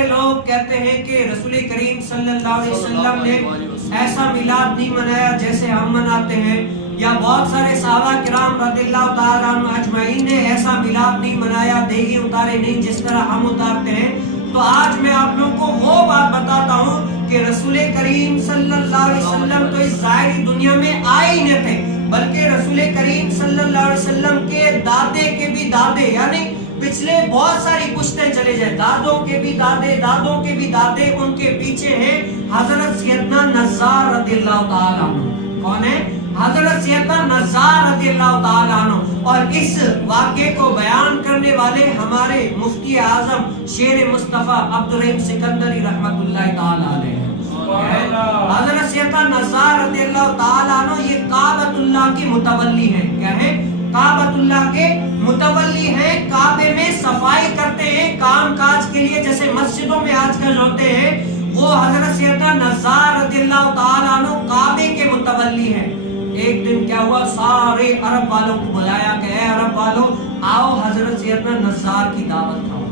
سارے لوگ کہتے ہیں کہ رسول کریم صلی اللہ علیہ وسلم نے ایسا میلاد نہیں منایا جیسے ہم مناتے ہیں، یا بہت سارے صحابہ کرام رضی اللہ تعالیٰ عنہ اجمعین نے ایسا میلاد نہیں منایا، دیگی اتارے نہیں جس طرح ہم اتارتے ہیں۔ تو آج میں آپ لوگوں کو وہ بات بتاتا ہوں کہ رسول کریم صلی اللہ علیہ وسلم تو اس ظاہری دنیا میں آئے ہی نہیں تھے، بلکہ رسول کریم صلی اللہ علیہ وسلم کے دادے کے بھی دادے، یعنی پچھلے بہت ساری پشتیں چلے جائیں، دادوں کے بھی دادے، دادوں کے بھی دادے، ان کے پیچھے ہیں حضرت سیدنا نزار رضی اللہ تعالیٰ عنہ۔ کون ہے؟ حضرت سیدنا نزار رضی اللہ تعالیٰ عنہ۔ اور اس واقعے کو بیان کرنے والے ہمارے مفتی اعظم شیر مصطفیٰ عبدالرحیم سکندری رحمت اللہ تعالیٰ علیہ۔ حضرت سیدنا نزار رضی اللہ تعالیٰ عنہ یہ کعبۃ اللہ کی متولی ہیں۔ کیا ہے؟ کعبۃ اللہ کے متولی ہیں، کعبے میں صفائی کرتے ہیں کام کاج کے لیے، جیسے مسجدوں میں آج کل ہوتے ہیں، وہ حضرت سیدنا نزار رضی اللہ تعالیٰ عنہ کعبے کے متولی ہیں۔ ایک دن کیا ہوا، سارے عرب والوں کو بلایا کہ اے عرب والوں آؤ حضرت سیدنا نزار کی دعوت کھاؤ۔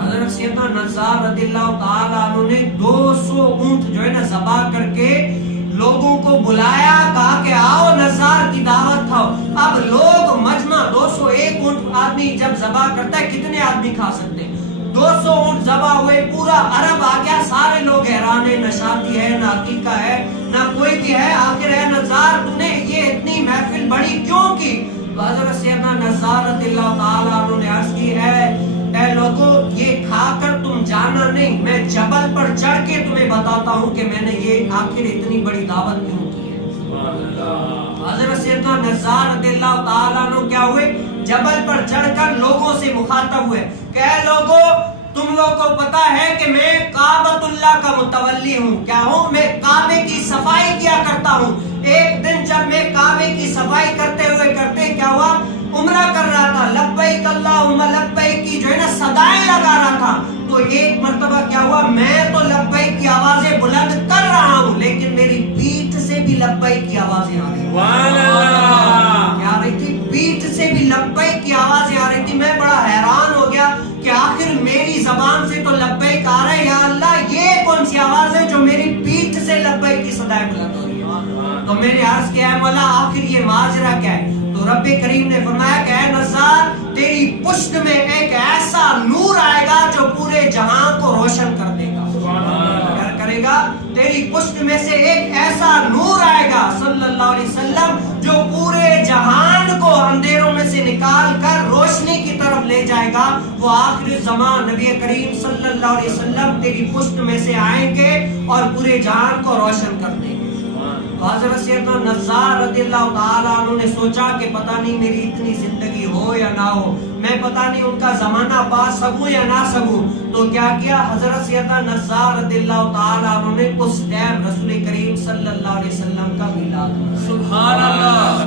حضرت سیدنا نزار رضی اللہ تعالیٰ عنہ نے 200 اونٹ جو ہے نا ذبح کر کے لوگوں کو بلایا، کہا کہ آؤ نزار کی دعوت کھاؤ۔ اب لوگ مجمع 201 اونٹ آدمی جب ذبح کرتا ہے کتنے آدمی کھا سکتے ہیں؟ 200 اونٹ ذبح ہوئے، پورا عرب آ گیا، سارے لوگ حیران ہیں، نہ شادی ہے نہ عقیقہ ہے نہ کوئی بھی ہے، آخر ہے نزار تو نے یہ اتنی محفل بڑی کیوں کی؟ تو حضرت سیدنا نزار رضی اللہ تعالیٰ عنہ نے عرض کی اے لوگوں یہ کھا کر تم جانا نہیں، میں جبل پر چڑھ کے تمہیں بتاتا ہوں کہ میں نے یہ آخر اتنی بڑی دعوت کیوں کی ہے۔ حضرت سیدنا نزار رضی اللہ تعالیٰ عنہ کیا ہوئے، جبل پر چڑھ کر لوگوں سے مخاطب ہوئے کہ اے لوگوں تم لوگوں کو پتا ہے کہ میں کعبۃ اللہ کا متولی ہوں۔ کیا ہوں؟ میں کعبے کی صفائی کیا کرتا ہوں۔ ایک دن جب میں کعبے کی صفائی کرتے ہوئے کرتے کیا ہوا، عمرہ کر رہا تھا، لبیک اللہم لبیک کی جو ہے نا صدائیں لگا رہا تھا، تو ایک مرتبہ کیا ہوا، میں تو لبیک کی آوازیں بلند کر رہا ہوں لیکن میری پیٹھ سے بھی لبیک کی آوازیں آ رہی کیا آ رہی تھی؟ پیٹھ سے بھی لبیک کی آوازیں آ رہی تھی۔ میں بڑا حیران ہو گیا کہ آخر میری زبان سے تو لبیک آ رہا ہے، یا اللہ یہ کون سی آواز ہے جو میری پیٹھ سے لبیک کی صدائیں بلند ہو رہی ہے؟ تو میں نے عرض کیا ہے مولا آخر یہ ماجرا کیا ہے؟ تو رب کریم نے فرمایا کہ اے نزار تیری پشت میں ایک ایسا نور آئے گا جو پورے جہان کو روشن کر دے گا۔ کیا کرے گا؟ تیری پشت میں سے ایک ایسا نور آئے گا صلی اللہ علیہ وسلم جو پورے جہان کو اندھیروں میں سے نکال کر روشنی کی طرف لے جائے گا۔ وہ آخر زمان نبی کریم صلی اللہ علیہ وسلم تیری پشت میں سے آئیں گے اور پورے جہان کو روشن کر دیں گے۔ حضرت سیدنا نزار رضی اللہ تعالیٰ عنہ نے سوچا کہ پتہ نہیں میری اتنی زندگی ہو یا نہ ہو، میں پتہ نہیں ان کا زمانہ پا سکوں یا نہ سکوں، تو کیا کیا حضرت سیدنا نزار رضی اللہ تعالیٰ عنہ نے اس ٹائم رسول کریم صلی اللہ علیہ وسلم کا میلاد۔ سبحان اللہ۔